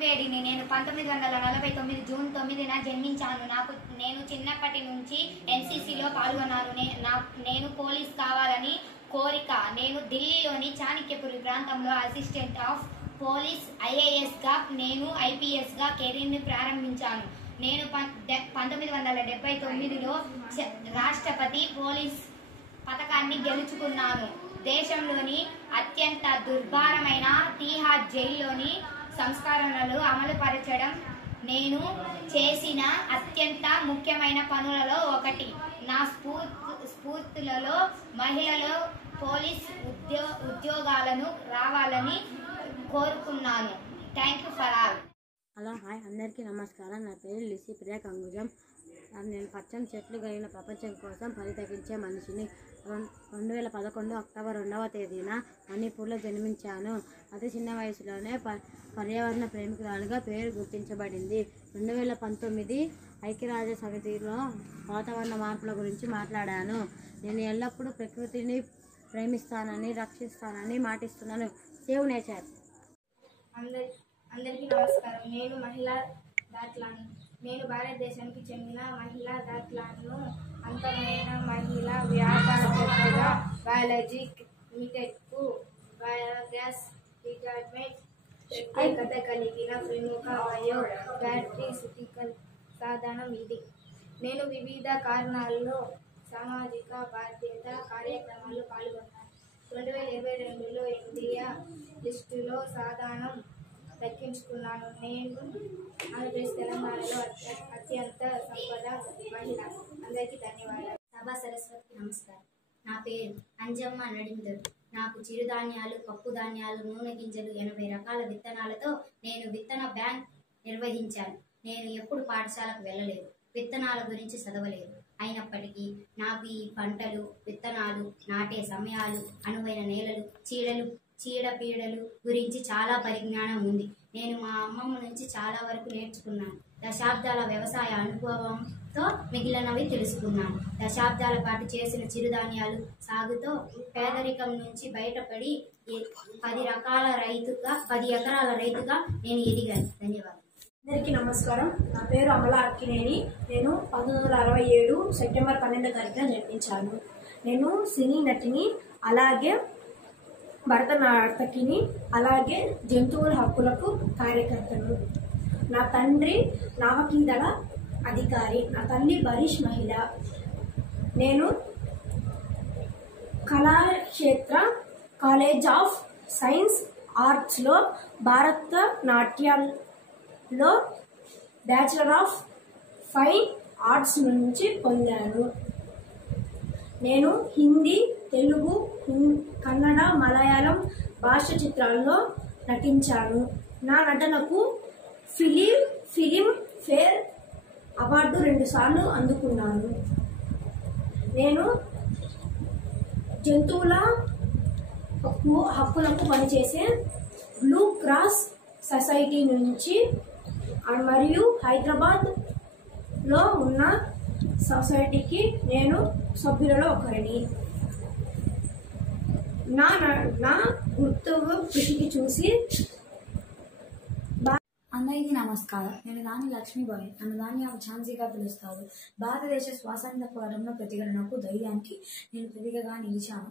వేడిని నేను 1949 జూన్ 9న జన్మించాను. నేను చిన్నప్పటి నుంచి ఎన్సీసీలో పాల్గొన్నాను. నేను పోలీస్ కావాలని కోరిక. నేను ఢిల్లీలోని చాణక్యపురి ప్రాంతంలో అసిస్టెంట్ ఆఫ్ పోలీస్ ఐఏఎస్గా నేను ఐపీఎస్గా కెరీర్ని ప్రారంభించాను. నేను 1979లో రాష్ట్రపతి పోలీస్ పథకాన్ని గెలుచుకున్నాను. దేశంలోని అత్యంత దుర్భరమైన తీహార్ జైల్లోని సంస్కరణలు అమలుపరచడం నేను చేసిన అత్యంత ముఖ్యమైన పనులలో ఒకటి. నా స్ఫూర్తులలో మహిళలు పోలీస్ ఉద్యోగాలను రావాలని కోరుకున్నాను. Thank you for all. Hello hi అందరికీ నమస్కారం. నా పేరు లిసి ప్రియా కంగుజం. నేను పచ్చని చెట్లు కలిగిన ప్రపంచం కోసం పరితపించే మనిషిని. 2011 అక్టోబర్ 2వ తేదీన మణిపూర్లో జన్మించాను. అతి చిన్న వయసులోనే పర్యావరణ ప్రేమికురాలుగా పేరు గుర్తించబడింది. 2019 ఐక్యరాజ్య సమితిలో వాతావరణ మార్పుల గురించి మాట్లాడాను. నేను ఎల్లప్పుడూ ప్రకృతిని ప్రేమిస్తానని, రక్షిస్తానని మాటిస్తున్నాను. Save nature. అందరికీ నమస్కారం. నేను మహిళా దాట్లాను. నేను భారతదేశానికి చెందిన మహిళా దాట్లాను. అంతమైన మహిళా వ్యాపారవేత్తగా బయాలజీ లిమిటెడ్కు బయోగ్యాస్ డిపార్ట్మెంట్ ప్రత్యేకత కలిగిన ప్రముఖ బయో ఫ్యార్మాస్యూటికల్ సాధనం ఇది. నేను వివిధ కారణాల్లో సామాజిక బాధ్యత కార్యక్రమాల్లో పాల్గొన్నాను. 2022లో ఇండియా లిస్టులో సాధనం దక్కించుకున్నాను. నేను ఆంధ్రప్రదేశ్ తెలంగాణలో అత్యంత సంపద మహిళ. అందరికీ ధన్యవాదాలు. సభా సరస్వతికి నమస్కారం. నా పేరు అంజమ్మ నడిందరు. నాకు చిరుధాన్యాలు, పప్పు ధాన్యాలు, నూనె గింజలు 80 రకాల విత్తనాలతో నేను విత్తన బ్యాంక్ నిర్వహించాను. నేను ఎప్పుడు పాఠశాలకు వెళ్ళలేదు, విత్తనాల గురించి చదవలేదు. అయినప్పటికీ నాకు ఈ పంటలు, విత్తనాలు, నాటే సమయాలు, అనువైన నేలలు, చీడపీడలు గురించి చాలా పరిజ్ఞానం ఉంది. నేను మా అమ్మమ్మ నుంచి చాలా వరకు నేర్చుకున్నాను. దశాబ్దాల వ్యవసాయ అనుభవంతో మిగిలినవి తెలుసుకున్నాను. దశాబ్దాల పాటు చేసిన చిరుధాన్యాలు సాగుతో పేదరికం నుంచి బయటపడి 10 ఎకరాల రైతుగా నేను ఎదిగాను. ధన్యవాదాలు. అందరికీ నమస్కారం. నా పేరు అమలా అక్కినేని. నేను 1967 సెప్టెంబర్ 12వ తారీఖున జన్మించాను. నేను సినీ నటిని, అలాగే భరతనాట్యకిని, అలాగే జంతువుల హక్కులకు కార్యకర్తను. నా తండ్రి నావకీదళ అధికారి, నా తల్లి బరీష్ మహిళ. నేను కళాక్షేత్ర కాలేజ్ ఆఫ్ సైన్స్ ఆర్ట్స్లో భరతనాట్యంలో బ్యాచిలర్ ఆఫ్ ఫైన్ ఆర్ట్స్ నుంచి పొందాను. నేను హిందీ, తెలుగు, కన్నడ, మలయాళం భాష చిత్రాల్లో నటించాను. నా నటనకు ఫిలిం ఫేర్ అవార్డు 2 సార్లు అందుకున్నాను. నేను జంతువుల హక్కులకు పనిచేసే బ్లూ క్రాస్ సొసైటీ నుంచి మరియు హైదరాబాద్లో ఉన్న సొసైటీకి నేను సభ్యులలో ఒకరిని. నా గుర్తువు కృషికి చూసి. అందరికీ నమస్కారం. నేను రాణి లక్ష్మీబాయి. నన్ను రాణి ఆఫ్ ఝాన్సీగా పిలుస్తారు. భారతదేశ స్వాతంత్ర పోరాటంలో ప్రతిఘటనకు, ధైర్యానికి నేను ప్రతీకగా నిలిచాను.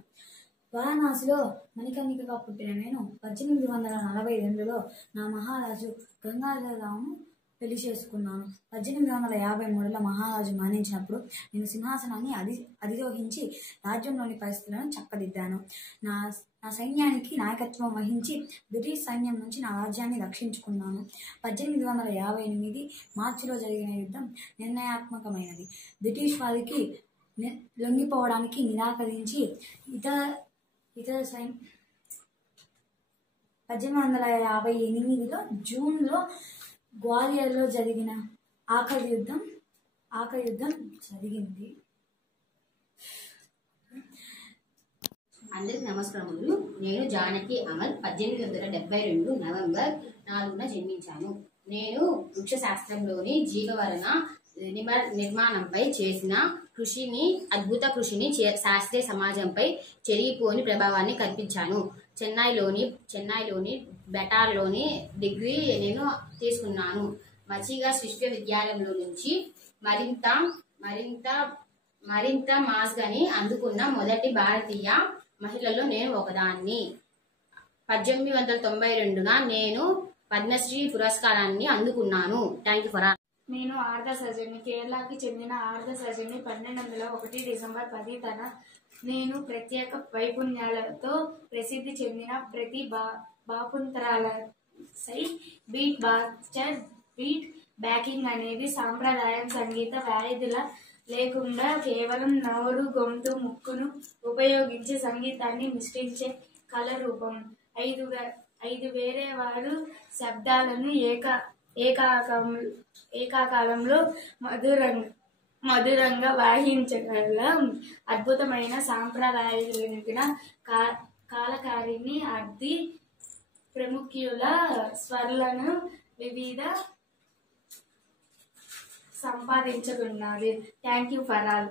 వారణాసిలో మణికర్ణికగా పుట్టిన నేను 1842లో నా మహారాజు గంగాధరరావును పెళ్లి చేసుకున్నాను. 1853లో మహారాజు మరణించినప్పుడు నేను సింహాసనాన్ని అధిరోహించి రాజ్యంలోని పరిస్థితులను చక్కదిద్దాను. నా సైన్యానికి నాయకత్వం వహించి బ్రిటిష్ సైన్యం నుంచి నా రాజ్యాన్ని రక్షించుకున్నాను. 1858 మార్చిలో జరిగిన యుద్ధం నిర్ణయాత్మకమైనది. బ్రిటిష్ వారికి లొంగిపోవడానికి నిరాకరించి ఇతర 1858లో జూన్లో గ్వాలియర్లో జరిగిన ఆఖరి యుద్ధం జరిగింది. అందరికి నమస్కారములు. నేను జానకి అమల్. 1872 నవంబర్ 4న జన్మించాను. నేను వృక్షశాస్త్రంలోని జీవవరణ నిర్మాణంపై చేసిన అద్భుత కృషిని శాస్త్రీయ సమాజంపై చెరిగిపోని ప్రభావాన్ని కల్పించాను. చెన్నైలోని బెటార్లోని డిగ్రీ నేను తీసుకున్నాను. మచిగాస్ విశ్వవిద్యాలయంలో నుంచి మరింత మాస్గాని అందుకున్న మొదటి భారతీయ మహిళల్లో నేను ఒకదాన్ని. 1892 నేను పద్మశ్రీ పురస్కారాన్ని అందుకున్నాను. Thank you for all. నేను ఆర్థ సర్జన్ని, కేరళకి చెందిన ఆర్థ సర్జన్ని. 1201 డిసెంబర్ 10 నేను ప్రత్యేక వైపుణ్యాలతో ప్రసిద్ధి చెందిన ప్రతి బాపుంతరాలసై బీట్ బాస్టర్ బీట్ బ్యాకింగ్ అనేది సాంప్రదాయం సంగీత వాయిద్యుల లేకుండా కేవలం నోరు, గొంతు, ముక్కును ఉపయోగించి సంగీతాన్ని మిశ్రించే కళారూపం. 5 వేరే వారు శబ్దాలను ఏకాకాలంలో మధురంగా వాయించగల అద్భుతమైన సాంప్రదాయమైన కాలకారిణి అర్ధి ప్రముఖుల స్వరాలను వివిధ సంపాదించుకున్నారు. Thank you for all.